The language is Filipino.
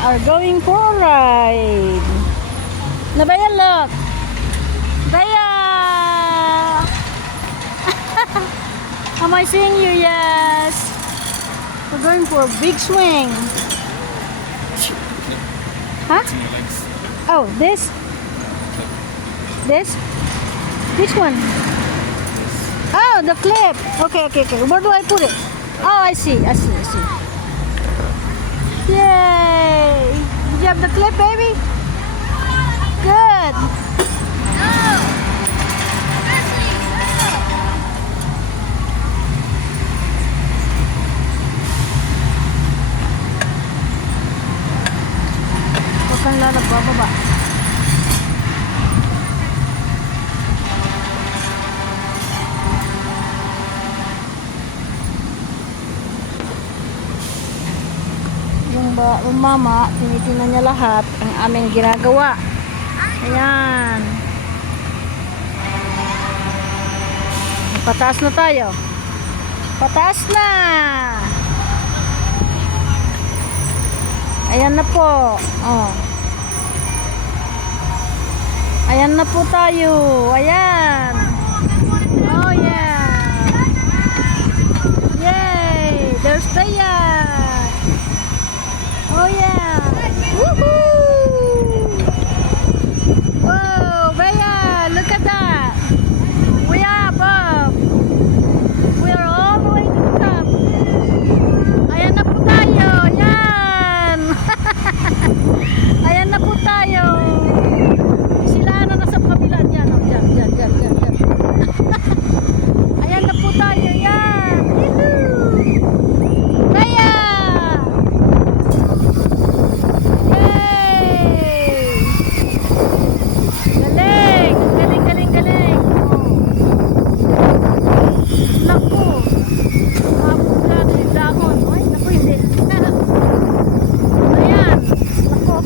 are going for a ride. Nabaya, look. Baya! Am I seeing you? Yes. We're going for a big swing. Huh? Oh, this? This? Which one? Oh, the clip. Okay. Where do I put it? Oh, I see. Yay! Did you have the clip, baby? Good. Huwag kang lalababa. Yung mama, tinitingnan niya lahat ang aming ginagawa. Ayan. Pataas na tayo. Pataas na. Ayan na po. Oh. Ayan na po tayo. Ayan. Oh yeah. Yay. There's Taya. Oh yeah.